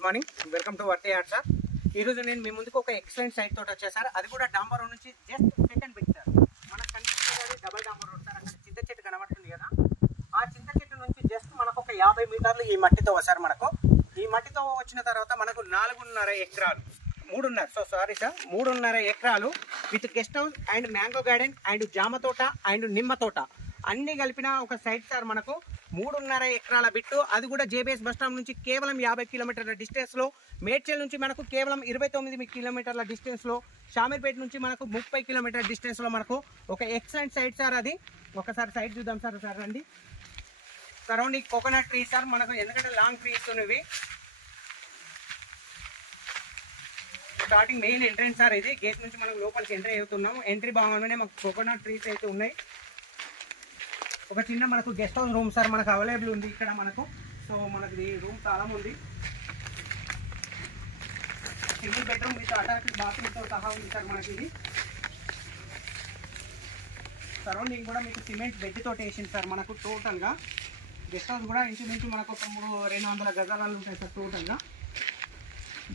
Good morning, welcome to వర్తే yard sir. ఈ రోజు నేను మీ ముందుకు ఒక ఎక్సలెంట్ సైట్ తోటి వచ్చేసారు. అది కూడా డాంబర్ రోడ్ నుంచి జస్ట్ సెకండ్ బిట్ సార్. మనకు కనిపిస్తుంది డబల్ డాంబర్ రోడ్ సార్. అక్కడ చింత చెట్టు కనబడుతుంది కదా, ఆ చింత చెట్టు నుంచి జస్ట్ మనకు ఒక 50 మీటర్లు ఈ మట్టితో వస్తారు. మనకు ఈ మట్టితో వచ్చిన తర్వాత మనకు 4.5 ఎకరాలు 3.5 ఎకరాలు with guest house and mango garden and జామ తోట అండ్ నిమ్మ తోట అన్ని కలిపిన ఒక సైట్ సార్. మనకు 3.5 ఎకరాల బిట్టు. అది కూడా జేబీఎస్ బస్ స్టాండ్ నుంచి కేవలం 50 కిలోమీటర్ల డిస్టెన్స్ లో, మేడ్చల్ నుంచి మనకు కేవలం 29 కిలోమీటర్ల డిస్టెన్స్ లో, షామీర్పేట నుంచి మనకు 30 కిలోమీటర్ల డిస్టెన్స్ లో మనకు ఒక ఎక్సలెంట్ సైట్ సార్. అది ఒకసారి సైట్ చూద్దాం సార్. సార్ రండి. సరౌండింగ్ కోకోనట్ ట్రీ సార్ మనకు, ఎందుకంటే లాంగ్ ట్రీస్ ఉన్నవి. Starting main entrance sir. ఇది గేట్ నుంచి మనం లోపలికి ఎంట్రీ అవుతున్నాం. ఎంట్రీ భాగంలోనే మాకు కోకోనట్ ట్రీస్ అయితే ఉన్నాయి. ఒక చిన్న మనకు గెస్ట్ హౌస్ రూమ్ సార్ మనకు అవైలబుల్ ఉంది ఇక్కడ మనకు. సో మనకి ఈ రూమ్ చాలా ఉంది. సింగిల్ బెడ్రూమ్ విత్ అటాచ్డ్ బాత్రూమ్తో సహా ఉంది సార్ మనకి. ఇది సరౌండింగ్ కూడా మీకు సిమెంట్ బెడ్ తోటి వేసింది సార్ మనకు. టోటల్గా గెస్ట్ హౌస్ కూడా ఇంచుమించు మనకు ఒక 200 గజాలు ఉంటాయి సార్ టోటల్గా.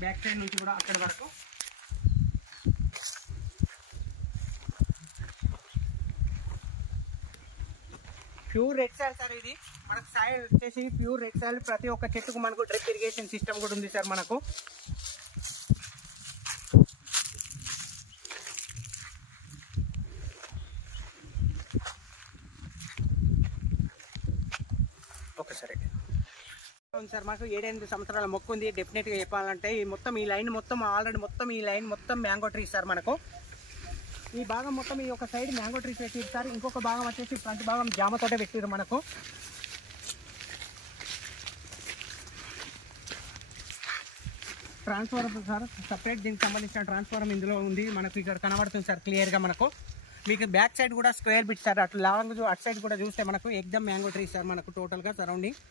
బ్యాక్ సైడ్ నుంచి కూడా అక్కడ వరకు ప్యూర్ రెడ్ సాయిల్ సార్. ఇది మనకు సాయిల్ వచ్చేసి ప్యూర్ రెడ్ సాయిల్. ప్రతి ఒక్క చెట్టుకు మనకు డ్రిప్ ఇరిగేషన్ సిస్టమ్ కూడా ఉంది సార్ మనకు. ఒకసారి సార్ మాకు 7-8 సంవత్సరాల మొక్క ఉంది. డెఫినెట్గా చెప్పాలంటే ఈ మొత్తం ఈ లైన్ మొత్తం ఆల్రెడీ ఈ లైన్ మొత్తం మ్యాంగో ట్రీస్ సార్ మనకు. ఈ భాగం మొత్తం ఈ ఒక సైడ్ మ్యాంగో ట్రీస్ పెట్టిరు సార్. ఇంకొక భాగం వచ్చేసి ఫ్రంట్ భాగం జామ తోట పెట్టిరు మనకు. ట్రాన్స్ఫార్మర్ సార్ సపరేట్ దీనికి సంబంధించిన ట్రాన్స్ఫార్మర్ ఇందులో ఉంది మనకు. ఇక్కడ కనబడుతుంది సార్ క్లియర్గా మనకు. మీకు బ్యాక్ సైడ్ కూడా స్క్వేర్ బిట్ సార్. అటు లాంగ్ అటు సైడ్ కూడా చూస్తే మనకు ఎగ్దమ్ మ్యాంగో ట్రీస్ సార్ మనకు టోటల్గా సరౌండింగ్.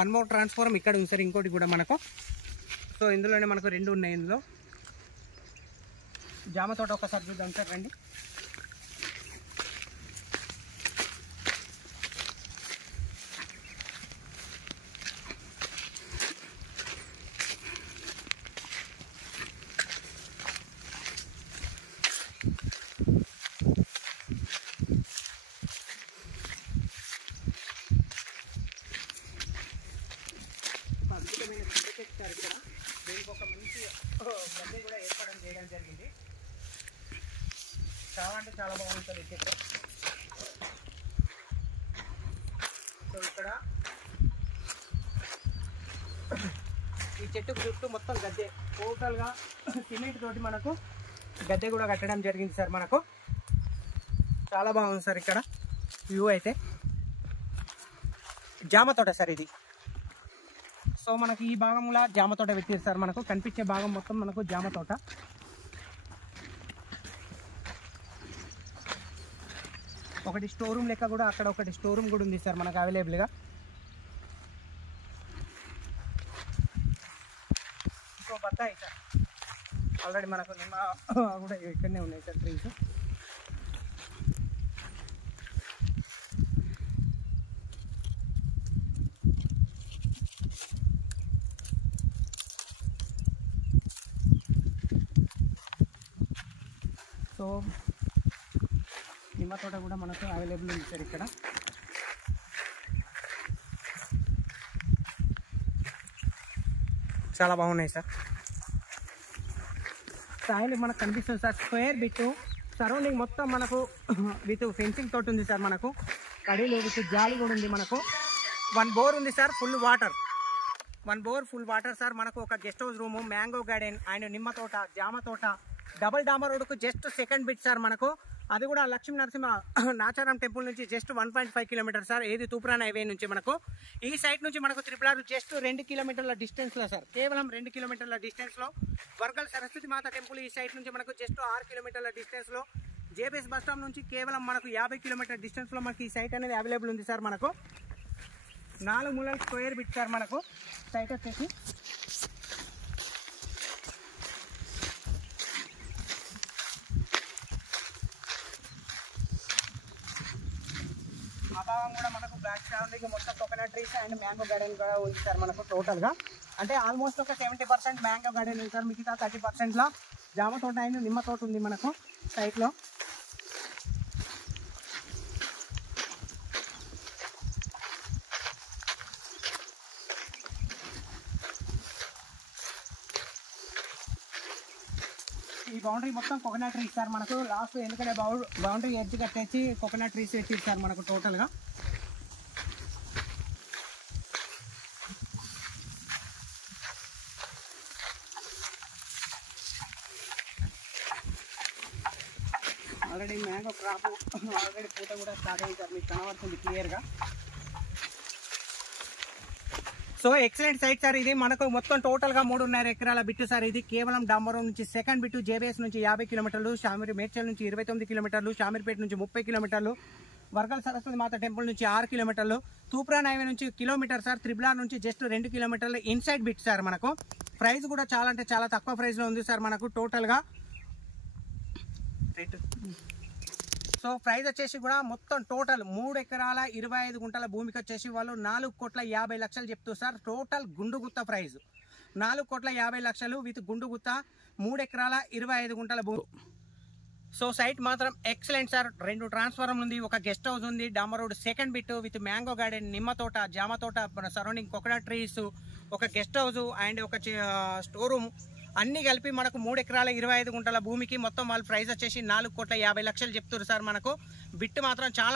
1 మోర్ ట్రాన్స్ఫార్మర్ ఇక్కడ ఉంది సార్ ఇంకోటి కూడా మనకు. సో ఇందులోనే మనకు 2 ఉన్నాయి. ఇందులో జామ తోట ఒకసారి చూద్దాం సార్ రండి. అద్భుతమైన చింత చెట్టు సార్ ఇక్కడ. దీనికి ఒక మంచి గద్దె కూడా ఏర్పాటు చేయడం జరిగింది. చాలా అంటే చాలా బాగుంది సార్ ఈ చెట్టు. సో ఇక్కడ ఈ చెట్టుకు చుట్టూ మొత్తం గద్దె టోటల్గా సిమెంట్ తోటి మనకు గద్దె కూడా కట్టడం జరిగింది సార్ మనకు. చాలా బాగుంది సార్ ఇక్కడ వ్యూ అయితే. జామ తోట సార్ ఇది. సో మనకి ఈ భాగంలో జామ తోట పెట్టారు సార్ మనకు. కనిపించే భాగం మొత్తం మనకు జామ తోట. ఒకటి స్టోర్ రూమ్ లెక్క కూడా అక్కడ ఒకటి స్టోర్ రూమ్ కూడా ఉంది సార్ మనకు అవైలబుల్గా. ఇంకో బత్తాయి సార్ ఆల్రెడీ మనకు నిమ్మ కూడా ఇక్కడనే ఉన్నాయి సార్ ట్రీస్. సో నిమ్మ తోట కూడా మనకు అవైలబుల్ ఉంది సార్ ఇక్కడ. చాలా బాగున్నాయి సార్. సాయిల్ మనకు కనిపిస్తుంది సార్. స్క్వేర్ బిట్ సరౌండింగ్ మొత్తం మనకు విత్ ఫెన్సింగ్ తోటి ఉంది సార్ మనకు. కడీలు విత్ జాలి కూడా ఉంది మనకు. 1 బోర్ ఉంది sir full water. 1 bore full water sir మనకు. ఒక guest house room, mango garden and నిమ్మ తోట, జామ తోట, డబల్ డాంబర్ రోడ్కు జస్ట్ సెకండ్ బిట్ సార్ మనకు. అది కూడా లక్ష్మీ నరసింహ నాచారం టెంపుల్ నుంచి జస్ట్ 1.5 కిలోమీటర్ సార్. ఏది తూప్రాన్ హైవే నుంచి మనకు. ఈ సైట్ నుంచి మనకు త్రిపులార్ జస్ట్ 2 కిలోమీటర్ల డిస్టెన్స్లో సార్. కేవలం 2 కిలోమీటర్ల డిస్టెన్స్లో. వర్గల్ సరస్వతి మాత టెంపుల్ ఈ సైట్ నుంచి మనకు జస్ట్ 6 కిలోమీటర్ల డిస్టెన్స్లో. జేబీఎస్ బస్ స్టాండ్ నుంచి కేవలం మనకు 50 కిలోమీటర్ల డిస్టెన్స్లో మనకి ఈ సైట్ అనేది అవైలబుల్ ఉంది సార్ మనకు. 4 మూలల స్క్వేర్ బిట్ సార్ మనకు సైట్ వచ్చేసి. ఆ భాగం కూడా మనకు బ్యాక్ సైడ్ మొత్తం coconut trees and mango garden కూడా ఉంది సార్ మనకు టోటల్ గా. అంటే ఆల్మోస్ట్ ఒక 70% మ్యాంగో గార్డెన్ ఉంది సార్. మిగతా 30%లో జామ తోట అయిన నిమ్మ తోట ఉంది మనకు సైట్లో. ఈ బౌండరీ మొత్తం కోకోనట్ ట్రీస్ సార్ మనకు. లాస్ట్ ఎందుకంటే బౌండరీ ఎడ్జ్ కట్టేసి కోకోనట్ ట్రీస్ వేసి సార్ మనకు టోటల్గా. ఆల్రెడీ మ్యాంగో క్రాప్ ఆల్రెడీ పూత కూడా స్టార్ట్ అయింది సార్, మీకు కనబడుతుంది క్లియర్గా. సో ఎక్సలెంట్ సైట్ సార్ ఇది. మనకు మొత్తం టోటల్గా 3.5 ఎకరాల బిట్టు సార్ ఇది. కేవలం డాంబరం నుంచి సెకండ్ బిట్టు, జేబీఎస్ నుంచి 50 కిలోమీటర్లు, మేడ్చల్ నుంచి 29 కిలోమీటర్లు, షామీర్పేట నుంచి 30 కిలోమీటర్లు, వర్గల్ సరస్వతి మాత టెంపుల్ నుంచి 6 కిలోమీటర్లు, తూప్రాన్ హైవే నుంచి కిలోమీటర్ సార్, త్రిబులార్ నుంచి జస్ట్ 2 కిలోమీటర్లు ఇన్సైడ్ బిట్ సార్ మనకు. ప్రైస్ కూడా చాలా అంటే చాలా తక్కువ ప్రైస్లో ఉంది సార్ మనకు టోటల్గా. సో ప్రైస్ వచ్చేసి కూడా మొత్తం టోటల్ 3 ఎకరాల 25 గుంటల భూమికి వచ్చేసి వాళ్ళు 4,50,00,000 చెప్తూ సార్. టోటల్ గుండుగుత్త ప్రైజ్ 4,50,00,000 విత్ గుండుగుత్త 3 ఎకరాల 25 గుంటల భూమి. సో సైట్ మాత్రం ఎక్సలెంట్ సార్. 2 ట్రాన్స్ఫార్మర్ ఉంది, ఒక గెస్ట్ హౌస్ ఉంది, డాంబర్ road second bit with mango garden, నిమ్మ తోట, జామ తోట, సరౌండింగ్ కోకోనట్ ట్రీస్, ఒక గెస్ట్ హౌస్ అండ్ ఒక స్టోర్ రూమ్ అన్ని కలిపి మనకు 3 ఎకరాల 25 గుంటల భూమికి మొత్తం వాళ్ళ ప్రైస్ వచ్చేసి 4,50,00,000 చెప్తారు సార్ మనకు. బిట్ మాత్రం చాలా